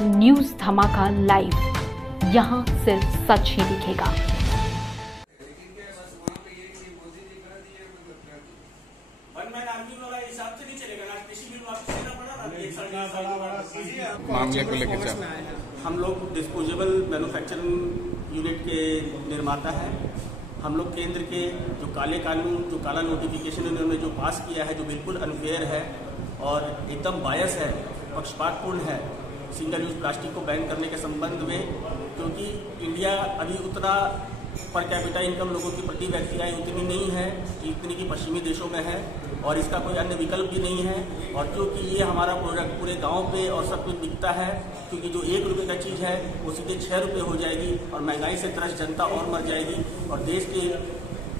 News धमाका live, यहाँ सिर्फ सच ही दिखेगा। मामले को लेकर चल हम लोग डिस्पोजेबल मैन्युफैक्चरिंग यूनिट के निर्माता हैं। हम लोग केंद्र के जो काले कानून, जो काला नोटिफिकेशन इन्होंने जो पास किया है, जो बिल्कुल अनफेयर है और एकदम बायस है, पक्षपातपूर्ण है, सिंगल यूज प्लास्टिक को बैन करने के संबंध में, क्योंकि इंडिया अभी उतना पर कैपिटा इनकम लोगों की प्रति व्यक्ति आय उतनी नहीं है जितनी कि पश्चिमी देशों में है, और इसका कोई अन्य विकल्प भी नहीं है। और क्योंकि ये हमारा प्रोडक्ट पूरे गांव पे और सब कुछ बिकता है, क्योंकि जो 1 रुपये का चीज़ है वो सीधे 6 रुपये हो जाएगी और महंगाई से त्रस्त जनता और मर जाएगी। और देश की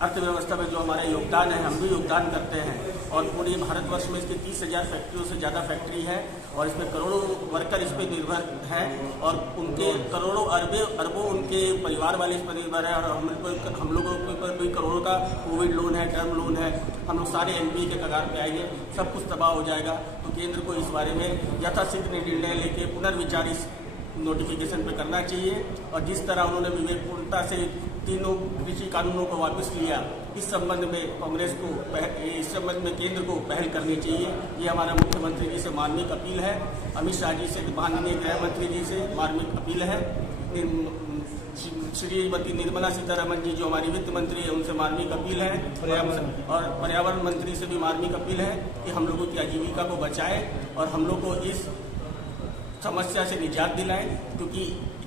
अर्थव्यवस्था में जो हमारा योगदान है, हम भी योगदान करते हैं। और पूरे भारतवर्ष में इसके 30,000 फैक्ट्रियों से ज़्यादा फैक्ट्री है और इसमें करोड़ों वर्कर इस पर निर्भर हैं और उनके करोड़ों अरबों उनके परिवार वाले इस पर निर्भर है। और हम लोगों के ऊपर भी करोड़ों का कोविड लोन है, टर्म लोन है, हम लोग सारे एनपीए के कगार पे आएंगे, सब कुछ तबाह हो जाएगा। तो केंद्र को इस बारे में यथाशीघ्र निर्णय लेके पुनर्विचार इस नोटिफिकेशन पे करना चाहिए। और जिस तरह उन्होंने विवेकपूर्णता से तीनों कृषि कानूनों को वापस लिया, इस संबंध में कांग्रेस को इस संबंध में केंद्र को पहल करनी चाहिए। ये हमारा मुख्यमंत्री जी से मार्मिक अपील है, अमित शाह जी से, माननीय गृह मंत्री जी से मार्मिक अपील है, श्रीमती निर्मला सीतारमण जी जो हमारी वित्त मंत्री है उनसे मार्मिक अपील है, और पर्यावरण मंत्री से भी मार्मिक अपील है कि हम लोगों की आजीविका को बचाएं और हम लोग को इस समस्या से निजात दिलाएं। क्योंकि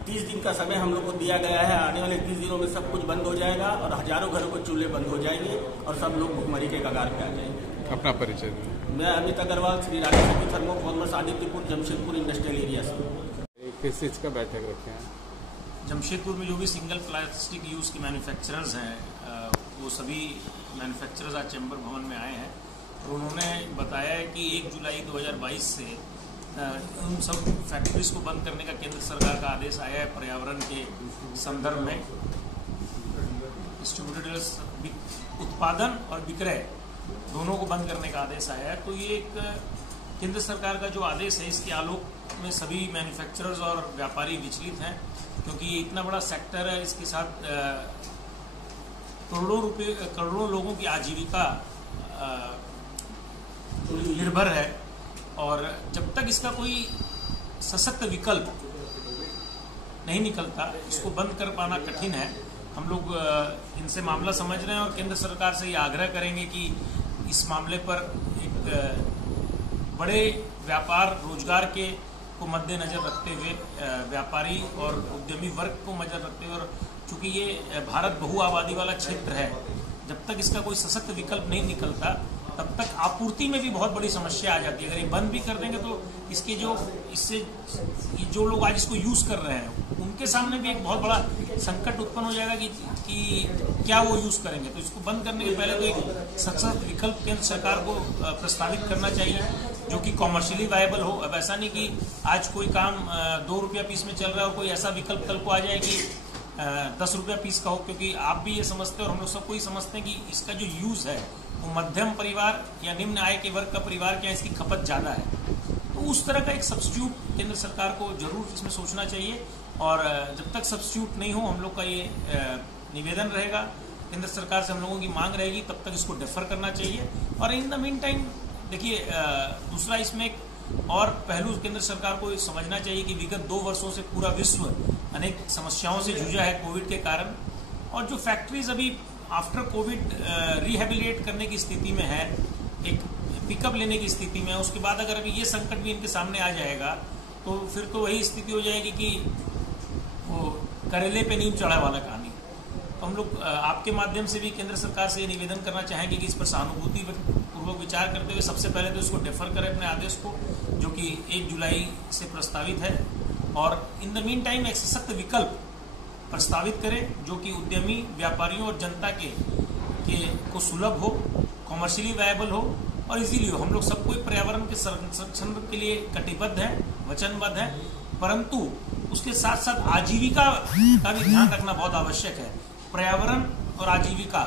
30 दिन का समय हम लोग को दिया गया है, आने वाले 30 दिनों में सब कुछ बंद हो जाएगा और हजारों घरों को चूल्हे बंद हो जाएंगे और सब लोग भुखमरी के कगार पे आ जाएंगे। अपना परिचय। मैं अमित अग्रवाल, श्री राजा शक्ति थर्मोकॉमर्स, आदित्यपुर, जमशेदपुर इंडस्ट्रियल एरिया से। किस चीज़ का बैठक रखे हैं? जमशेदपुर में जो भी सिंगल प्लास्टिक यूज़ के मैन्युफैक्चरर्स हैं, वो सभी मैन्युफैक्चरर्स आज चैम्बर भवन में आए हैं और उन्होंने बताया है कि 1 जुलाई 2022 से उन सब फैक्ट्रीज को बंद करने का केंद्र सरकार का आदेश आया है। पर्यावरण के संदर्भ में डिस्ट्रीब्यूटेड उत्पादन और विक्रय दोनों को बंद करने का आदेश आया है। तो ये एक केंद्र सरकार का जो आदेश है, इसके आलोक में सभी मैन्युफैक्चरर्स और व्यापारी विचलित हैं, क्योंकि ये इतना बड़ा सेक्टर है, इसके साथ करोड़ों लोगों की आजीविका निर्भर है। और जब तक इसका कोई सशक्त विकल्प नहीं निकलता, इसको बंद कर पाना कठिन है। हम लोग इनसे मामला समझ रहे हैं और केंद्र सरकार से ये आग्रह करेंगे कि इस मामले पर एक बड़े व्यापार रोजगार के को मद्देनजर रखते हुए, व्यापारी और उद्यमी वर्ग को मद्देनजर रखते हुए, और चूंकि ये भारत बहुआबादी वाला क्षेत्र है, जब तक इसका कोई सशक्त विकल्प नहीं निकलता तब तक आपूर्ति में भी बहुत बड़ी समस्या आ जाती है। अगर ये बंद भी कर देंगे तो इसके जो लोग आज इसको यूज कर रहे हैं उनके सामने भी एक बहुत बड़ा संकट उत्पन्न हो जाएगा कि क्या वो यूज करेंगे। तो इसको बंद करने के पहले तो एक सशक्त विकल्प केंद्र सरकार को प्रस्तावित करना चाहिए जो कि कॉमर्शियली वायबल हो। अब ऐसा नहीं कि आज कोई काम 2 रुपया पीस में चल रहा है और कोई ऐसा विकल्प कल को आ जाए कि 10 रुपया पीस का हो, क्योंकि आप भी ये समझते हैं और हम लोग सबको ही समझते हैं कि इसका जो यूज है वो मध्यम परिवार या निम्न आय के वर्ग का परिवार क्या इसकी खपत ज़्यादा है। तो उस तरह का एक सब्स्टिट्यूट केंद्र सरकार को जरूर इसमें सोचना चाहिए। और जब तक सब्स्टिट्यूट नहीं हो, हम लोग का ये निवेदन रहेगा, केंद्र सरकार से हम लोगों की मांग रहेगी, तब तक इसको डेफर करना चाहिए। और इन द मीन टाइम देखिए, दूसरा इसमें एक और पहलू केंद्र सरकार को समझना चाहिए कि विगत 2 वर्षों से पूरा विश्व अनेक समस्याओं से जूझा है कोविड के कारण, और जो फैक्ट्रीज अभी आफ्टर कोविड रिहेबिलिटेट करने की स्थिति में है, एक पिकअप लेने की स्थिति में है, उसके बाद अगर अभी ये संकट भी इनके सामने आ जाएगा तो फिर तो वही स्थिति हो जाएगी कि वो करेले पे नीम चढ़ा वाला कहानी। तो हम लोग आपके माध्यम से भी केंद्र सरकार से ये निवेदन करना चाहेंगे कि इस पर सहानुभूति पूर्वक विचार करते हुए सबसे पहले तो इसको डेफर करें अपने आदेश को, जो कि 1 जुलाई से प्रस्तावित है, और इन द मीन टाइम एक सशक्त विकल्प प्रस्तावित करें जो कि उद्यमी, व्यापारियों और जनता को सुलभ हो, कॉमर्शियली वायबल हो और इजीली हो। हम लोग सबको पर्यावरण के संरक्षण के लिए कटिबद्ध हैं, वचनबद्ध हैं, परंतु उसके साथ साथ आजीविका का भी ध्यान रखना बहुत आवश्यक है। पर्यावरण और आजीविका